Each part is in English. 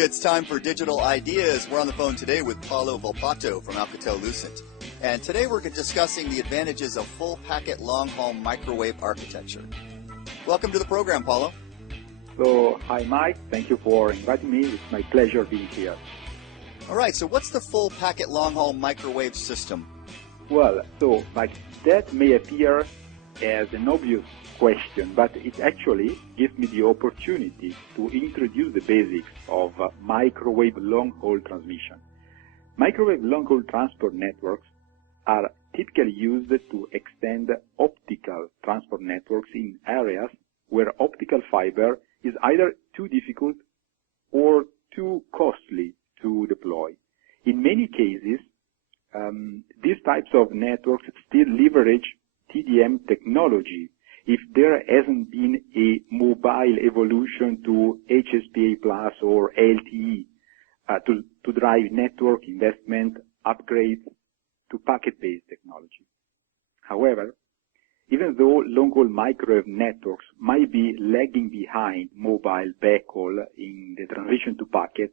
It's time for Digital Ideas. We're on the phone today with Paulo Volpato from Alcatel-Lucent. And today we're discussing the advantages of full-packet long-haul microwave architecture. Welcome to the program, Paulo. So, hi Mike, thank you for inviting me. It's my pleasure being here. All right, so what's the full-packet long-haul microwave system? Well, so that may appear as an obvious question, but it actually gives me the opportunity to introduce the basics of microwave long-haul transmission. Microwave long-haul transport networks are typically used to extend optical transport networks in areas where optical fiber is either too difficult or too costly to deploy. In many cases, these types of networks still leverage TDM technology if there hasn't been a mobile evolution to HSPA Plus or LTE to drive network investment upgrades to packet-based technology. However, even though long-haul microwave networks might be lagging behind mobile backhaul in the transition to packet,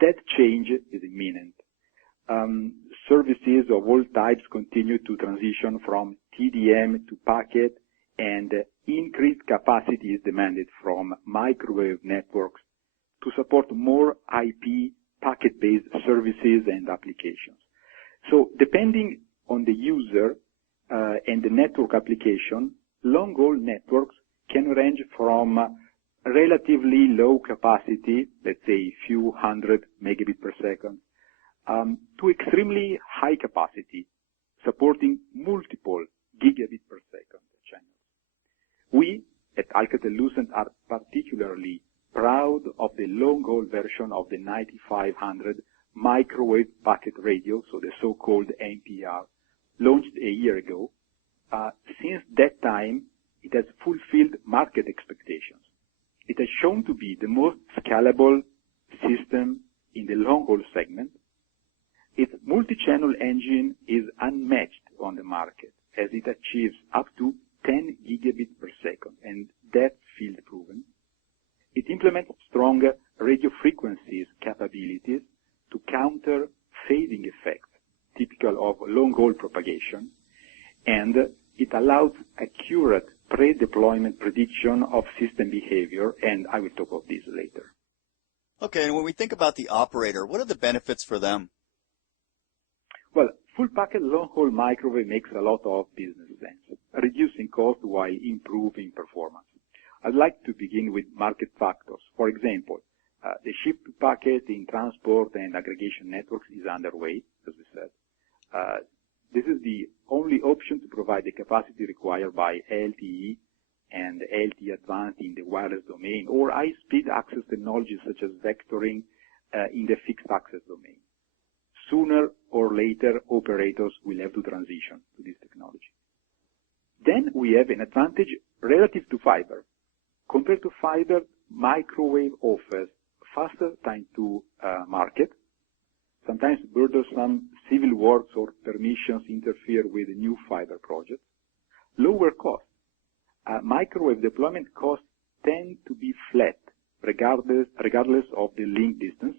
that change is imminent. Services of all types continue to transition from TDM to packet, and increased capacity is demanded from microwave networks to support more IP packet-based services and applications. So depending on the user and the network application, long-haul networks can range from relatively low capacity, let's say a few hundred megabit per second, to extremely high capacity, supporting multiple gigabit per second channels. We at Alcatel-Lucent are particularly proud of the long-haul version of the 9500 microwave packet radio, so the so-called MPR, launched a year ago. Since that time, it has fulfilled market expectations. It has shown to be the most scalable system in the long-haul segment. Its multi-channel engine is unmatched on the market, as it achieves up to 10 gigabit per second, and that's field proven. It implements strong radio frequencies capabilities to counter fading effects typical of long-haul propagation, and it allows accurate pre-deployment prediction of system behavior, and I will talk about this later. Okay, and when we think about the operator, what are the benefits for them? Well, full-packet long-haul microwave makes a lot of business sense, reducing cost while improving performance. I'd like to begin with market factors. For example, the shift to packet in transport and aggregation networks is underway, as we said. This is the only option to provide the capacity required by LTE and LTE Advanced in the wireless domain, or high-speed access technologies such as vectoring in the fixed access domain. Sooner or later, operators will have to transition to this technology. Then we have an advantage relative to fiber. Compared to fiber, microwave offers faster time to market. Sometimes burdensome civil works or permissions interfere with new fiber projects. Lower cost. Microwave deployment costs tend to be flat regardless of the link distance,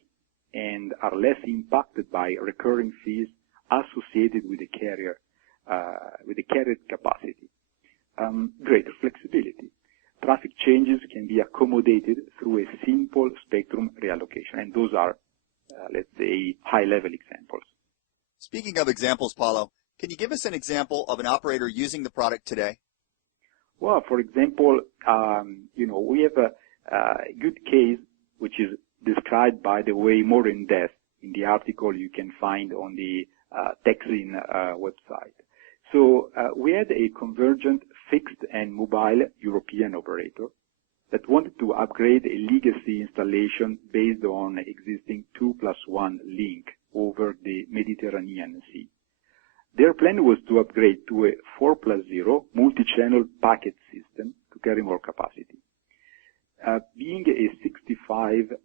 and are less impacted by recurring fees associated with the carrier capacity. Greater flexibility. Traffic changes can be accommodated through a simple spectrum reallocation, and those are, let's say, high-level examples. Speaking of examples, Paulo, can you give us an example of an operator using the product today? Well, for example, we have a good case which is described, by the way, more in depth in the article you can find on the Texin website. So we had a convergent fixed and mobile European operator that wanted to upgrade a legacy installation based on existing 2+1 link over the Mediterranean Sea. Their plan was to upgrade to a 4+0 multi-channel packet system to carry more capacity. Being a 65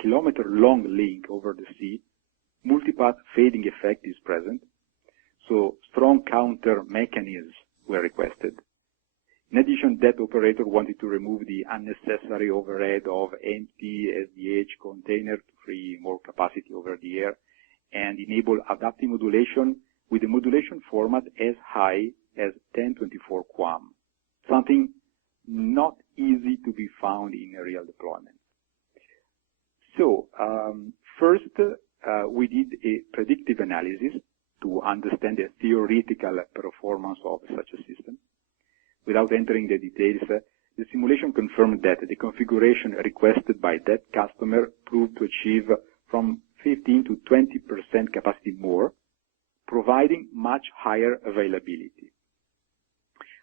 kilometer long link over the sea, multipath fading effect is present, so strong counter mechanisms were requested. In addition, that operator wanted to remove the unnecessary overhead of empty SDH container to free more capacity over the air and enable adaptive modulation with a modulation format as high as 1024 QAM, something not easy to be found in a real deployment. So, first, we did a predictive analysis to understand the theoretical performance of such a system. Without entering the details, the simulation confirmed that the configuration requested by that customer proved to achieve from 15 to 20% capacity more, providing much higher availability.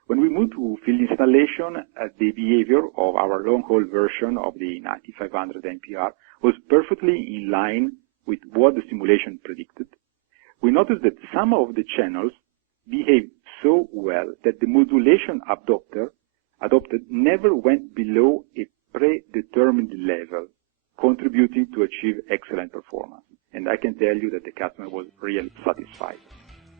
When we moved to field installation, the behavior of our long-haul version of the 9500 NPR was perfectly in line with what the simulation predicted. We noticed that some of the channels behaved so well that the modulation adopted never went below a predetermined level, contributing to achieve excellent performance. And I can tell you that the customer was really satisfied.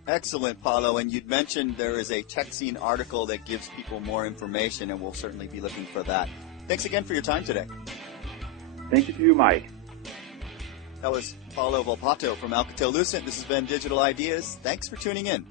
Excellent, Paolo. And you'd mentioned there is a TechScene article that gives people more information, and we'll certainly be looking for that. Thanks again for your time today. Thank you to you, Mike. That was Paolo Volpato from Alcatel-Lucent. This has been Digital Ideas. Thanks for tuning in.